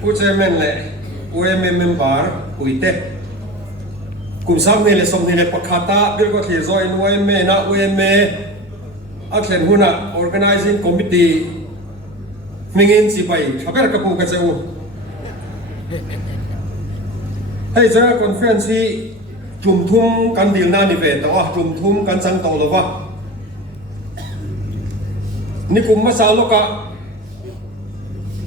ผู้เชี่ยวชาญเลย YMA member คุยเตะกลุ่มสามนี่เลยสมนี่เลยประคาตาบิลก็ที่จอย YMA นะ YMA อันเช่นหุ่น organizing committee ไม่เงินสิไปถ้าเป็นกระปุกกระเจ้าให้เจ้าคอนเฟอเรนซ์จุ่มทุ่มกันดีลนานิเวศแต่ว่าจุ่มทุ่มกันสังโตหรือว่านี่กลุ่มมาสาวโลกะ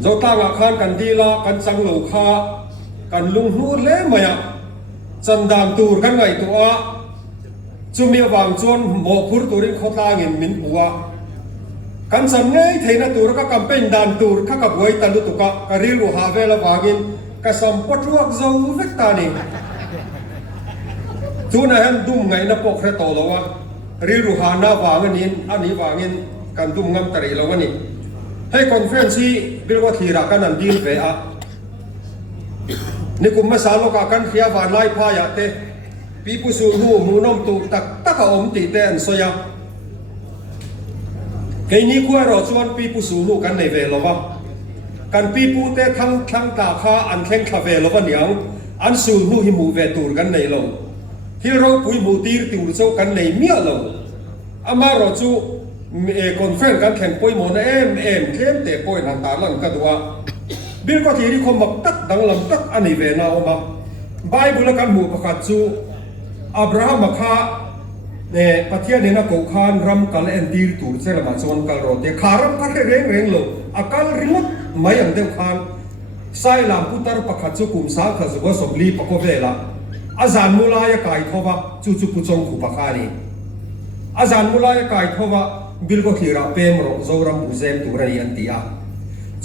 เราตั้งอาคารกันดีละกันสังโลกากันลุงหูเล่ไหมอ่ะจันดามตูรกันไงตัวจุ่มมีวางจวนหมอพูดตัวนี้เขาตั้งเงินมินหัวกันสันไงเทน่าตูรก็กำเป็นดานตูรข้ากับไว้ตาลุตุกะกะรีรูหาเวลาวางินกะสัมปทวกเจ้าเวกตานี่จูน่าเห็นดุมไงนับปกแค่โตแล้ววะรีรูหาหน้าวางินอันนี้วางินกันดุมงำตรีแล้ววะนี่ให้คอนเฟอเรนซ์บิลวัตลีระกันนันดีลเวอะนี่กุมมาสาลกากันเขียวานไล่พายาเตปีปุสูหูมูนอมตูตักอมตีเตนสยาเกนี้คุยเราชวนปีปุสูหูกันในเวลวะกันปีปูเตทั้งตาข้าอันแข็งขเวลวะเหนียวอันสูหูหิมูเวตูกันในโลที่เราปุยมูตีร์ตูร์โซกันในเมียโลอามาเราจูคอนเฟอเรนซ์กันแข่งปุยโมนเอ็มเข้มเตะปุยทางตาลังกันตัวบิลก็ที่นี่คมบักตักดังลำตักอันนี้เวน่าออกมาไบเบิลกันหมู่ประกาศจูอับราฮัมมาข้าเนี่ยปฏิญาณนักขานรำกัลเอ็นดีร์ตูร์เซลมาชวนกัลโรเตขารำกันเร่งโลอาการริมดไม่ยังเดียวขานไซลามพุตรประกาศจูกุมสาขาจุกสมลีปะโคเวล่าอาจารย์มุลายกายทว่าจูปุจงขุปะขานีอาจารย์มุลายกายทว่าบิลก็ที่ราเปมโรโซรัมบูเซมตูรานีอันตีอา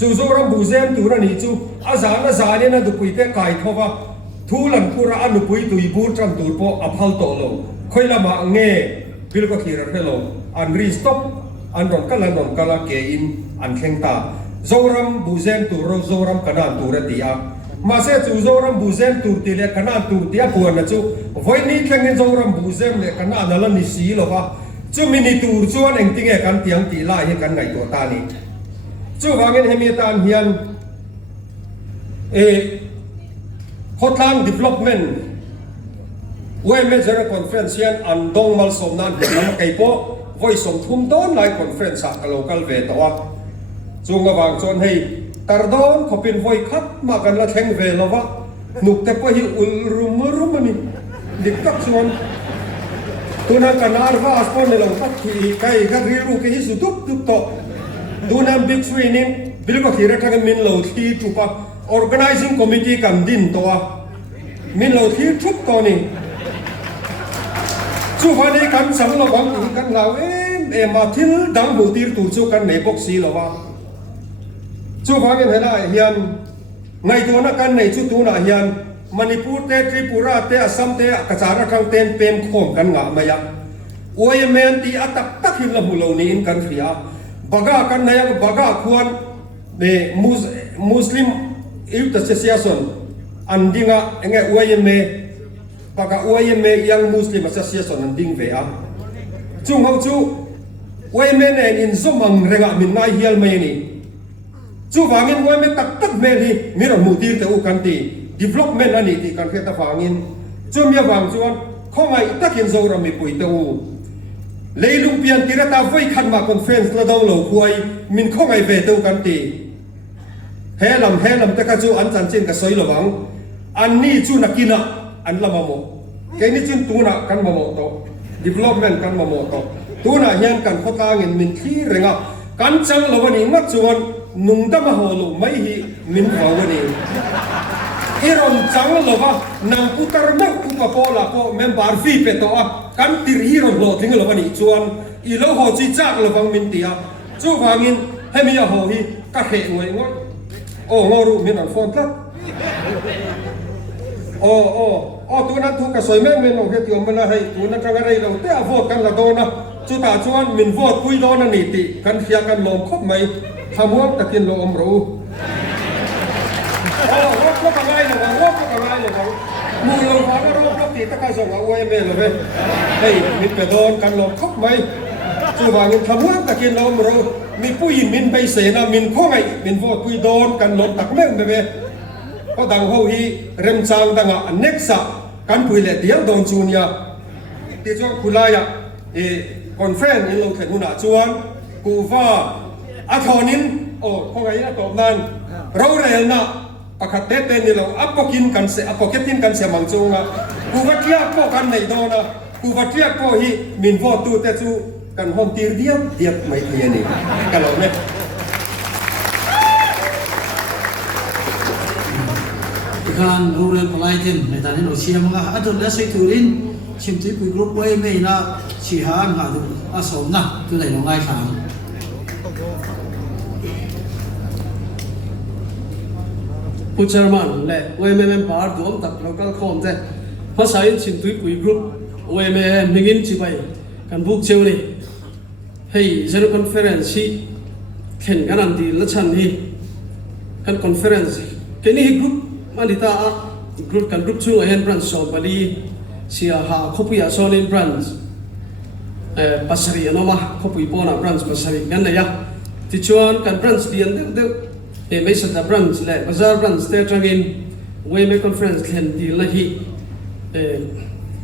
จูโซรัมบูเซมตูรานีจูอาจารย์เนี่ยนะดูปุยเตกายทว่าทูลันคูราอันดูปุยตุยบูตรัมตูร์โปอัพฮัลโตโลคอยละมาเงบิลก็ที่ราเฮโลอันรีสต็อปอันรอนกัลเกอินอันเข่งตาโซรัมบูเซมตูโรโซรัมขนาดตูระตีอามาเสจูโซรัมบูเซมตูตีเลขนาดตูตีอาปวนนะจูวันนี้แข่งกันโซรัมบูเซมเลขนาดนั่นละนิสีหรอวะจูมินิตูร์ชวนเองติงเอกันเตียงตีไล่ให้กันไงตัวตานี่จูวางเงินให้มีตานเฮียนthlen dil Development YMA General Conferenceเฮียนอันดงมัลสมนันเห็นน้ำไก่โป้ไว้ส่งทุ่มต้นไลน์คอนเฟอเรนซ์สักโลกัลเวตัวจูงวางจนให้ตารดอนเขาเป็นไว้คัดมากันละแข่งเวลวะหนุกแต่ไปอุลรุมนี่ดิกักชวนตัวนั้นกันอาร์วาสปอนในหลงตัดที่ไก่กันรีรูกี่สุดทุกโตตัวนั้นบิ๊กสวีนิ่งบิลก็ที่รัฐกันมินเหล่าที่จุปะ organizing committee กันดินตัวมินเหล่าที่ทุกตัวนี่จู่วันนี้กันสังระวังอีกกันเรามาทิ้งดังบูตีร์ตูจู่กันในบ็อกซี่หรอวะจู่วันนี้เห็นไหมเฮียนในตัวนักกันในจู่ตัวน่ะเฮียนมณิปุรเตทริปุระเตอสัมเตกษาระคังเตนเปมโคมกันงะมายังโอ้ยเมนตีอัตตักหินละมุลนี้อินกันเสียบักกันในยังบักควรเนี่ยมุสลิมอิวตัสเซียส่วนอันดิ้งอ่ะเงี้ยโอ้ยเมบักโอ้ยเมยังมุสลิมตัสเซียส่วนอันดิ้งเวียจู่เขาจู่โอ้ยเมเนี่ยอินสมังเรงะมินนายเฮียลเมนี่จู่วางินโอ้ยเมตักเมนี่มีรมุตีร์เตอุกันตีdevelopment อันนี้ที่การเกิดฟังอินจู่มีบางส่วนข้อไงตักินโซรามีปุยเตอูเลยลุงเปียนที่เราตาไฟขันมาคอนเฟอเรนซ์ระดับโลกคุยมินข้อไงเวตูกันตีเฮลัมแต่ก็จู่อันจันเจนกับสอยระวังอันนี้จู่นักกินอันละมาโมแค่นี้จู่ตัวนักกันมาโมโต development กันมาโมโตตัวนักยังกันข้อตาเงินมินที่เร่งกันจังละวันนี้งัดส่วนนุ่งดำมาโหลูไม่ฮีมินหัววันนี้อีรอนจังละวะนังอุตรมุอุปโภลาโปเมมบาร์ฟีเปตัวกันติร์ฮีรอนโลทิ้งละวันนี้ส่วนอีโลหอจีจักละวังมินตีอ่ะจู่ฟังอินให้มีอะไรฮีก็เหงวยงดโอ้งอรูมินอันฟอนทัดโอ้ตัวนั้นถูกกระสวยแม่มินโอเคที่มันให้ตัวนั้นจังอะไรเราเตะโหวตกันละโดนนะจู่ตาชวนมินโหวตคุยโดนนั่นนี่ติกันเทียกันลมคบไหมทำว่าตะกินลมรู้รบกันไงหนูรบกันไงหนูมูลงฟ้าก็รบตีตะการส่งเอาไว้เมลเลยเฮ้ยมินไปโดนกันลมคบไหมจู่ว่ามินทำว่าตะกินลมรู้มีผู้หญิงมินไปเสนามินข้อไงมินโหวตคุยโดนกันลมตักแม่งไป ก็ดังเฮาฮีเริ่มจางดังอันเน็กซ์กันปุยเลเดียงดองจูเนียที่ช่วงคุลายะคอนเฟนอินลงเขตหุ่นจวนกูว่าอาทอนินโอ้พอไงนะตบนั้นเราเรียนนะปากเต้นนี่เราอัปกินกันเสียอัปเก็ตตินกันเสียมังจงนะกูว่าเทียบพวกกันในโดนะกูว่าเทียบพวกฮีมินวอตูเตจูกันห้องตีเดียบไม่เทียนี่กันหรอกเนี่ยการรูเรียนพลายจินในตอนนี้เราเชียร์มั้งอ่ะจุดแล้วใช้ถุยชิมที่ปุยกรุ๊ปไว้ไม่นะชีหานหาดูสมนะตัวไหนเราง่ายขางผู้เชอร์มันและ YMA พาร์ทรวมตักเราก็คอมเจ้ภาษาอินชิมที่ปุยกรุ๊ป YMA มิงินจีไปกันบุกเชียวนี่ให้ General Conference ที่เข็นกันอันดีและชันที่กัน Conference แค่นี้กรุ๊ปมันดีตากรุ๊ปกันกรุ๊ปช่วยให้บรันช์สอบไปดีSiaha kopi asolin brands pasari ano mah kopi pona brands pasari ganda ya tichuan kan brands dian de mai sa brands le bazar brands te trangin YMA conference thlen dil la hi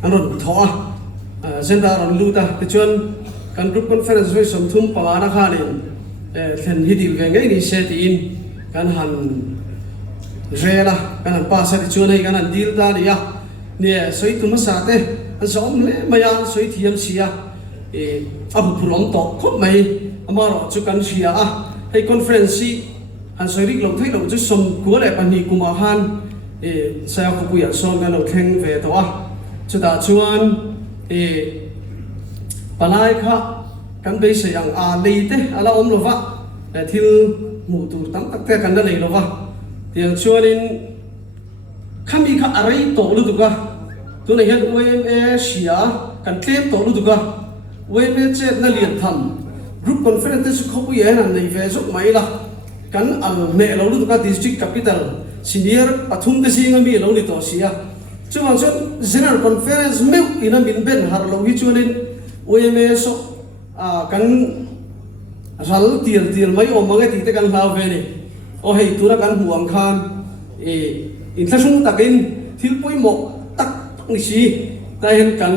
anon thoa zenda ron luta tichuan kan group conference we som thum pamana khalin thlen hi dil ve ngai ni seti in kan han rela kan han pasa tichuan ai kan han dil ta yaเนี่ยสวยตุ้มสาเต้อันสองเลยมายังสวยเทียมเสียอาบุพร้อมตอกคบไหมอามาเราจุกันเสียให้คอนเฟรนซ์อันสวยริกลงที่เราจะส่งกัวเลยปันนี้กุมาฮันเสียขบุยส่งกันเราแข่งเวทว่าจุดตาชวนปลายค่ะกันไปเสียงลีเต้อะไรอมรู้ว่าที่หมู่ตัวตั้งแต่กันได้เลยรู้ว่าเดี๋ยวชวนข้ามีข้าอะไรโตลุตุกะตัวไหนเห็น YMA เสียกันเทปโตลุตุกะ YMA เจ็ดนั่นเรียนทำ group conference ที่เขาพูดอย่างนั้นในเฟซบุ๊กไม่ละกันอันเนเราลุตุกะ district capital senior ปัทุมที่สิ่งมีเราลิตอเสียช่วงนั้น general conference ไม่อินามินเป็นหาเราวิจารณ์ YMA สกันรัลตีลไม่อมมาไงที่แต่กันลาวเวนี่โอ้เฮ้ยตัวกันห่วงคานอินทรณ์takinที่ปุ้ยหมกตักนี่สิแต่เห็นกัน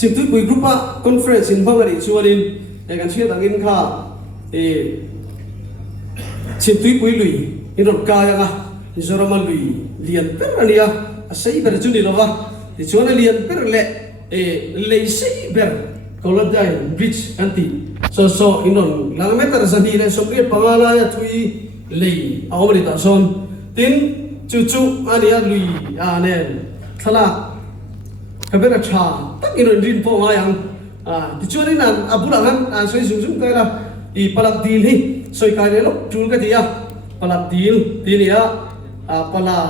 สิบทุกปุ้ยกรุ๊ปอะคอนเฟรนซ์อินพังกันอีกส่วนนึงแต่กันเชื่อtakinค่ะสิบทุกปุ้ยลุยอินรถกายอะอินสระมันลุยเลียนเปร์นี่อะใส่เบอร์จุดนี้หรอวะที่ชวนเลียนเปร์เล่เลยใส่เบอร์ก็เลยได้บริดจ์อันที่โซอินนนหลังเมตรสันดีเลยสมเด็จพระมาลายทุยเลยเอาไปตัดส่วนตินจู่ๆอันนี้ลุยเนี่ยทลากก็เป็นชาตั้งอินรินพอมาอย่างที่ช่วยนั่นบุหลังนั้นสวยสูงๆก็ได้อีปลักดีนี่สวยกันเลยลูกจูลกันที่ปลักดีทีนี้ปลัก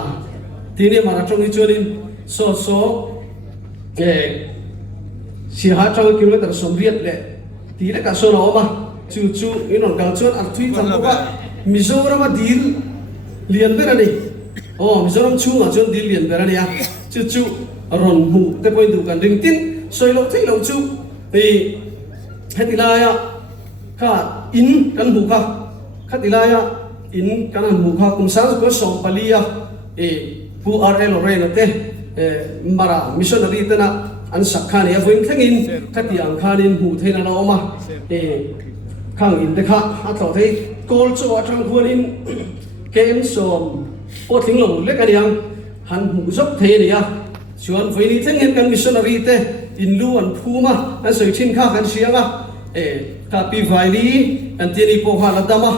ทีนี้มาตรงนี้ช่วยนินโซสี่ห้าจังกิโลเมตรสมเด็จเลยทีนี้ก็ส่วนออกมาจู่ๆอินนกันชวนอัดทุยทำก็ว่ามิโซรามาดีลเลียนเบอร์นี่โอ้มิโซรามชูอ่ะจนดีลเลียนเบอร์นี่อ่ะจู่ๆรอนหูแต่พอดูกันดึงติ้นสวยลงที่ลงจู่ให้ติลายอ่ะข้าอินกันหูข้าติลายอ่ะอินกันหูข้าคุมสังก็ส่งปลีอ่ะผู้อาร์เอลเรนเต้มารามิชชันนารีเต้นะอันสักขานี่ฟุ้งแข่งอินข้าที่อังคารินหูเทน่าเรามาข้างอินเด็กข้าต่อที่กอลโจทางคนอินเกมสมโอทิ้งลงเล็กกันยังหันหูซบเทนี่อ่ะชวนไฟนี้ทั้งเงินกันมิชชันนารีเต้อินลูอันพูมาอันสวยชินข้ากันเสียงอ่ะข้าปีไฟนี้อันที่นี่พวกเขาลัดดามา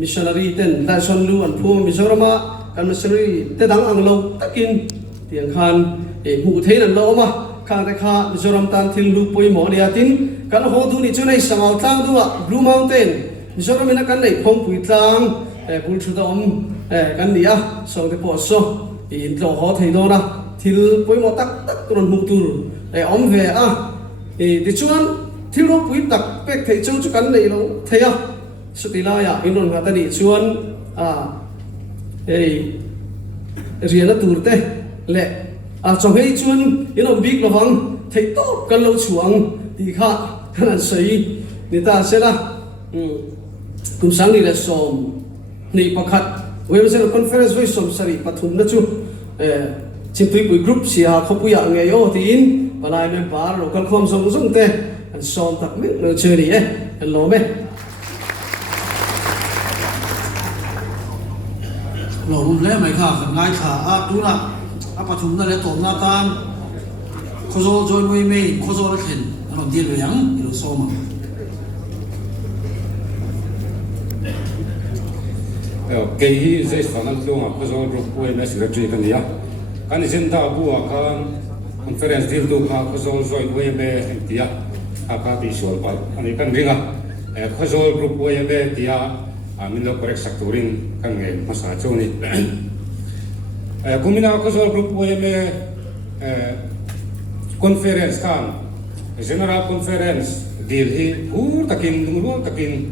มิชชันนารีเต้นแต่ชวนลูอันพูมามิชชันนารีกันมิชชันนารีเต้ดังอังโลตักินเตียงคันหูเทนั่นโลมาข้างแต่ข้ามิชชันนารีตันทิ้งลูปุยหมอเดียตินกันโหดูนี่จุดไหนสมาร์ทตั้งดูอ่ะบลูมาน์เทนมิชชันนารีนักกันไหนพงปุยตังบุญชุดอมกันนี่อ่ะส่งที่ปอสอินโลหัวเทโดนะที่ปุยหมอตักตุนมุตุอมเวอ่ะดิชวนที่เราปุยตักเป็กเทจูจุกันนี่เราเทียสุดที่ลายอินโดนกันนี่ชวนเรียนตัวเต้เละจงให้ชวนอินโดนบิ๊กระวังเทโต้กันเราช่วงที่ข้าขนาดใส่นี่ตาเสร็จละกุมสังนี่แหละสมนี่ประคัด YMA General Conference voi som sari pathum na chu chimtui pui group Siaha khawp ngai yo tin balai member local Khawzawl zong te an som tak mi lo cheri an lo me hlawm le mai kha kan ngai kha a tuna a pathum na le tom na tan Khawzawl join YMA Khawzawl thlen dil yang ilo sawmna cái hi dây phản ứng luôn à Khawzawl group YMA secretary cái này kan izin ta bua kan conference dil tu ka Khawzawl join YMA tia ka visual pa ani kan ringa Khawzawl group YMA tia min lo correct sectorin kan ngai masa choni kumina Khawzawl group YMA conference kan general conference dil hi takin ngul takin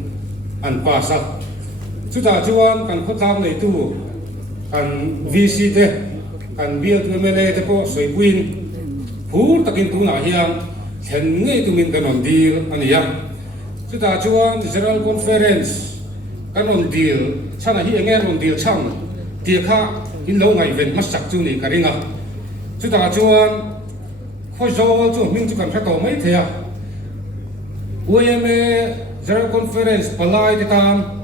an pasa chuta chuan kan khotlang nei tu kan VC te kan BLMLA te po soipuin takin tu na hiam thlen ngei tu min kan on deal ania chuta chuan general conference kan on deal chana hi engel on deal chang tia kha in lo ngai ven masak chu ni karinga chuta chuan Khawzawl chu ming chu kan kha to mai thea YMA general conference palai te tam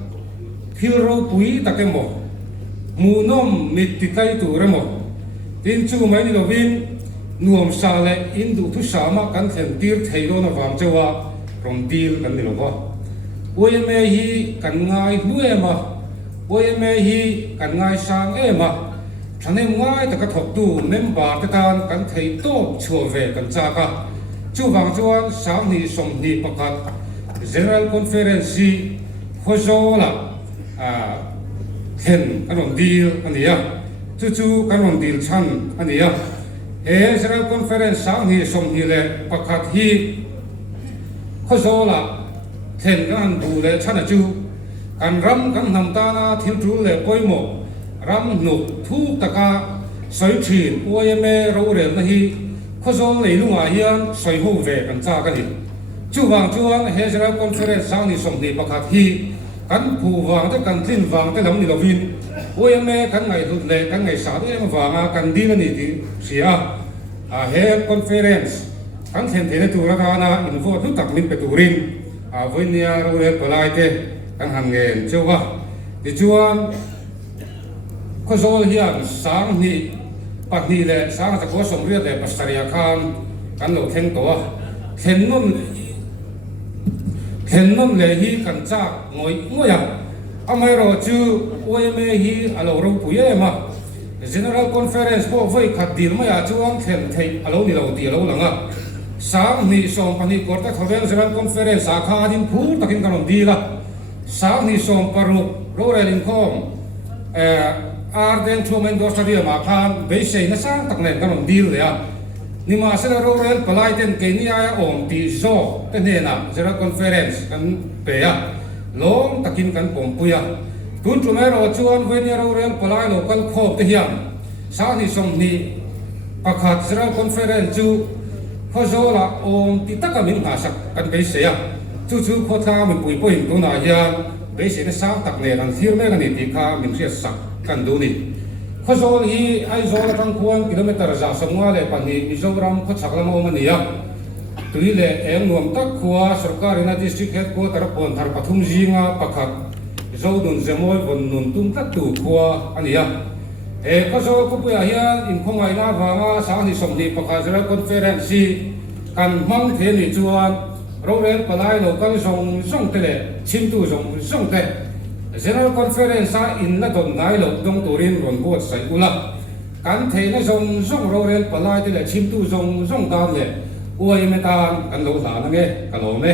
philro pui takemo munom mitikai tu remo tin chu mai ni lovin nuam sa le in du thu sama kan thlen tir theilo na wang chawa from deal kan ni lowa YMA hi kan ngai hnuema YMA hi kan ngai sang ema thanem ngai ta ka thok tu member ta kan kan thei to chho ve kan cha ka chu wang chuan sam ni som ni pakhat general conference hi Khawzawl thlen kan on deal ania chu kan on deal chhan ania general conference sang ni som ni le pakhat hi Khawzawl thlen kan bu le chhan chu kan ram kan nam ta na thil tu le poimo ram nu thu taka țheuhin YMA ro rel na hi Khawzawl nei lunga hian soi ho ve kan cha ka ni chu wang chuan general conference sang ni som ni pakhat hi kan phu wang te kan tlin wang te lam ni lovin YMA kan ngai hut le kan ngai sa te ma wanga kan ding ani ti sia he conference kan thlen thene tu ra na info tu tak min pe turin voinia ro rel palai te kan han ngen chewa ti chuan Khawzawl hian sang ni pahni le sang ta ko som ria le pastaria khan kan lo theng to thlen nom le hi kan cha ngoi ngoya amai ro chu YMA hi alo ro puye ma general conference bo voi khat dil ma ya chuang thlen thei alo ni lo ti alo langa sang ni som pani korta Khawzawl general conference a kha din phur takin kan on dila sang ni som paru ro relin khom arden thumen do stadia ma khan be sei na sang tak nen kan on dil le a ni ma se ro rel palai ten kenia ya om ti zo te ne na general conference kan pe ya long takin kan pom puya tun tu me ro chuan venia ro rel palai local khawp te hiam sa ni som ni pakhat general conference chu Khawzawl om ti takamin ha sak kan be se ya chu khotha mipui poin tu na ya be se na sang tak ne ran thir me kan ni ti kha min ria sak kan du ni Khawzawl hi ai zol tang khuan kilometer za samwa le pani Mizoram kho chaklam om ni ya tui le enghnawm tak khuwa sarkari na district headquarter pon thar pathum jinga pakhat zodun zemoi von nun tum tak tu khuwa ania Khawzawl ko puya hian in khongai na wanga sang ni som ni pakhat general conference kan mang the ni chuan ro rel palai local zong te le chim tu zong te general conference in na don ngai lo dong turin ron buatsaih ula kan thei na zong ro rel palai te le chim tu zong dan le YMA tan kan lo hla na nge ka lo me